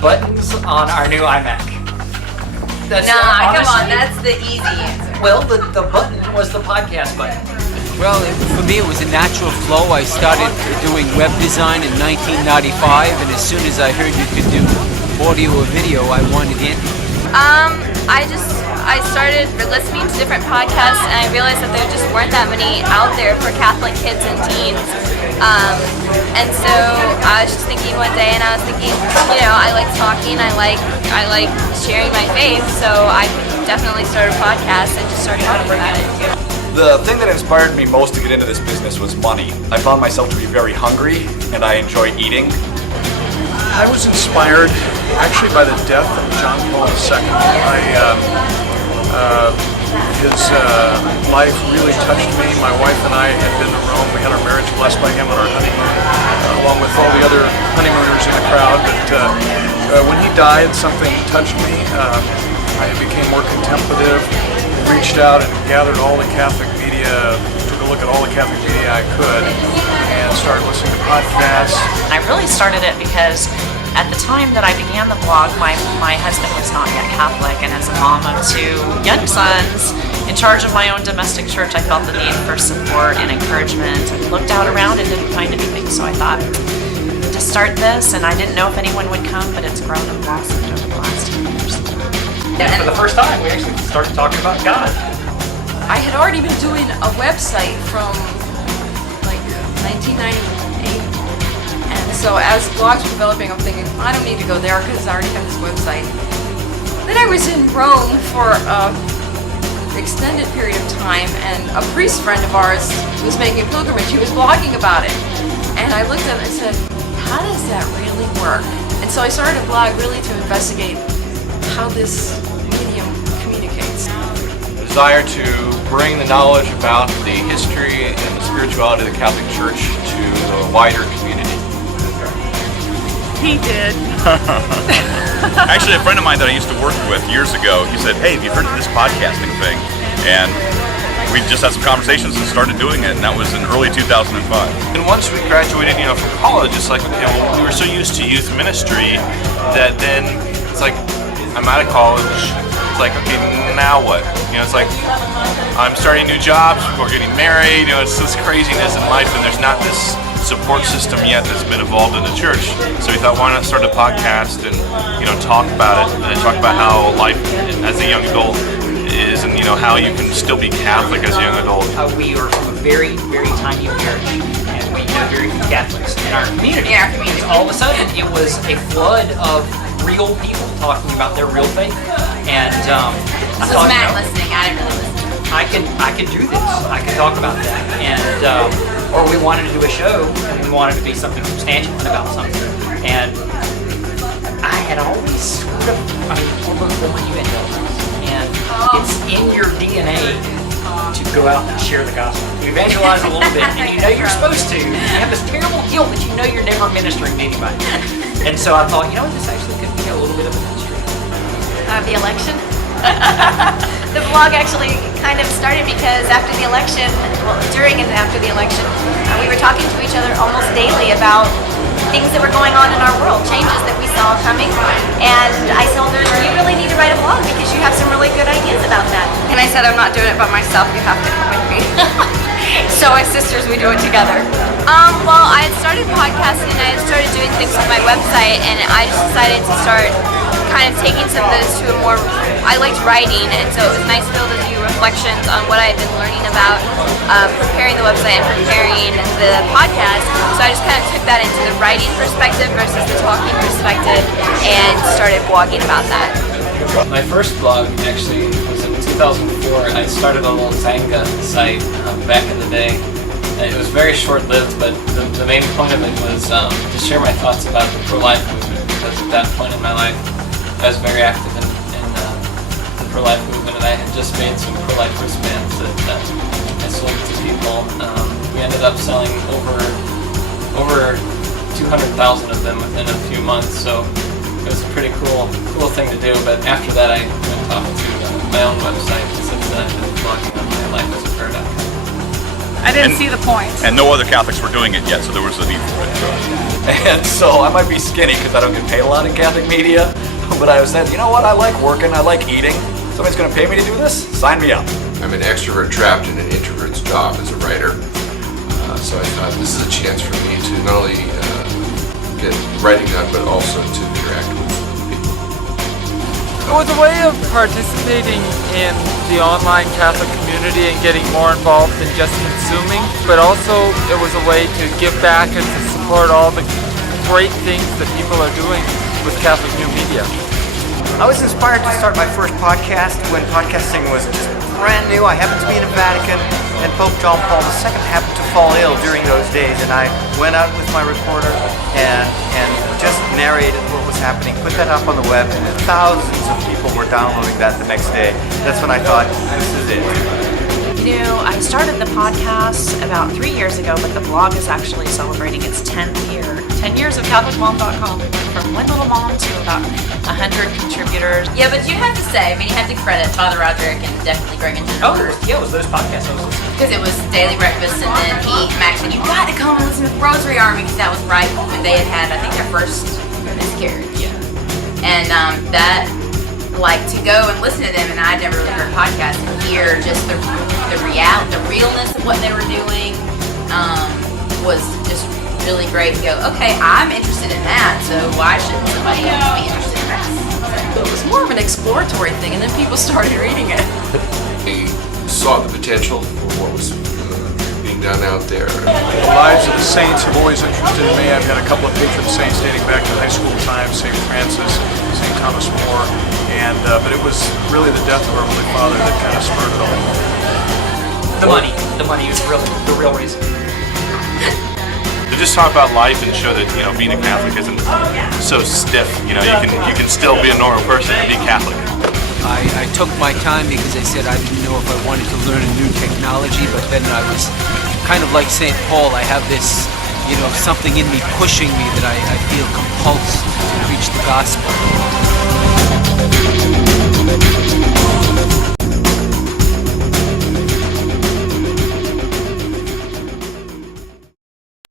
buttons on our new iMac. Come on, that's the easy answer. Well, the button was the podcast button. Well, for me, it was a natural flow. I started doing web design in 1995, and as soon as I heard you could do audio or video, I wanted in. I started listening to different podcasts, and I realized that there just weren't that many out there for Catholic kids and teens. And so I was just thinking one day, and I was thinking, I like talking, I like sharing my faith, so I definitely started a podcast and just started talking about it. The thing that inspired me most to get into this business was money. I found myself to be very hungry, and I enjoy eating. I was inspired actually by the death of John Paul II. His life really touched me. My wife and I had been to Rome. We had our marriage blessed by him on our honeymoon, along with all the other honeymooners in the crowd. But when he died, something touched me. I became more contemplative, reached out and gathered all the Catholic media, took a look at all the Catholic media I could, and started listening to podcasts. I really started it because at the time that I began the blog, my husband was not yet Catholic, and as a mom of two young sons, in charge of my own domestic church, I felt the need for support and encouragement, and looked out around and didn't find anything, so I thought to start this, and I didn't know if anyone would come, but it's grown and blossomed over the last 10 years. And for the first time, we actually started talking about God. I had already been doing a website from like 1998. And so as blogs were developing, I'm thinking, I don't need to go there because I already have this website. Then I was in Rome for an extended period of time, and a priest friend of ours was making a pilgrimage. He was blogging about it. And I looked at it and said, how does that really work? And so I started a blog really to investigate how this medium communicates. Desire to bring the knowledge about the history and the spirituality of the Catholic Church to the wider community. He did. Actually, a friend of mine that I used to work with years ago, he said, hey, have you heard of this podcasting thing? And we just had some conversations and started doing it, and that was in early 2005. And once we graduated, from college, it's like, we were so used to youth ministry that then it's like, I'm out of college. It's like, okay, now what? It's like, I'm starting new jobs, people are getting married, it's this craziness in life, and there's not this support system yet that's been evolved in the church. So we thought, why not start a podcast and, talk about it, and talk about how life as a young adult is, and, how you can still be Catholic as a young adult. We are from a very, very tiny parish, and we know very few Catholics in our community. All of a sudden, it was a flood of real people talking about their real faith, and I thought, Matt listening. I didn't really listen. I could do this. I could talk about that, and or we wanted to do a show, and we wanted to be something substantial about something, and I had always sort of, we're born evangelicals, and it's in your DNA to go out and share the gospel, to evangelize a little bit, and you're supposed to. You have this terrible guilt that you're never ministering to anybody. And so I thought, this actually could be a little bit of a ministry. The election? The blog actually kind of started because after the election, during and after the election, we were talking to each other almost daily about things that were going on in our world, changes that we saw coming. And I told her, you really need to write a blog because you have some really good ideas about that. And I said, I'm not doing it by myself, you have to come with me. So as sisters, we do it together. Well, I had started podcasting and I had started doing things with my website, and I just decided to start kind of taking some of those to a more, I liked writing, and so it was nice to be able to do reflections on what I had been learning about preparing the website and preparing the podcast. So I just kind of took that into the writing perspective versus the talking perspective and started blogging about that. My first blog actually was in 2004. I started a little Zanga site back in the day. It was very short-lived, but the main point of it was to share my thoughts about the pro-life movement, because at that point in my life I was very active in the pro-life movement, and I had just made some pro-life wristbands that I sold to people. We ended up selling over 200,000 of them within a few months, so it was a pretty cool thing to do. But after that, I went off to my own website, and since then I've been blogging on my life as a prayer.com. I didn't see the point. And no other Catholics were doing it yet, so there was a need for it. And so I might be skinny because I don't get paid a lot in Catholic media, but I was saying, you know what, I like working, I like eating. Somebody's going to pay me to do this? Sign me up. I'm an extrovert trapped in an introvert's job as a writer. So I thought this is a chance for me to not only get writing done, but also to interact with people. It was a way of participating in the online Catholic community and getting more involved than just consuming, but also it was a way to give back and to support all the great things that people are doing with Catholic New Media. I was inspired to start my first podcast when podcasting was just brand new. I happened to be in the Vatican, and Pope John Paul II happened to fall ill during those days, and I went out with my recorder and just narrated what was happening, put that up on the web, and thousands of people were downloading that the next day. That's when I thought, this is it. You know, I started the podcast about 3 years ago, but the blog is actually celebrating its 10th year. 10 years of CatholicMom.com. We went from one little mom to about 100 contributors. Yeah, but you have to say, I mean, you have to credit Father Roderick and definitely Greg and Jennifer. Oh, yeah, it was those podcasts I was listening to. Because it was Daily Breakfast, and then Max said, you got to come and listen to the Rosary Army, because that was right when they had, I think, their first miscarriage. Yeah. And that, like, to go and listen to them, and I'd never really heard podcasts, and hear just the realness of what they were doing was just really great to go, okay, I'm interested in that, so why shouldn't somebody else be interested in that? It was more of an exploratory thing, and then people started reading it. I saw the potential for what was being done out there. The lives of the saints have always interested me. I've got a couple of patron saints dating back to high school times, St. Francis, St. Thomas More, and but it was really the death of our Holy Father that kind of spurred it all. The money is the real reason. To just talk about life and show that, you know, being a Catholic isn't so stiff. You know, you can still be a normal person and be Catholic. I took my time because I said I didn't know if I wanted to learn a new technology, but then I was kind of like St. Paul. I have this, you know, something in me pushing me that I feel compulsed to preach the gospel.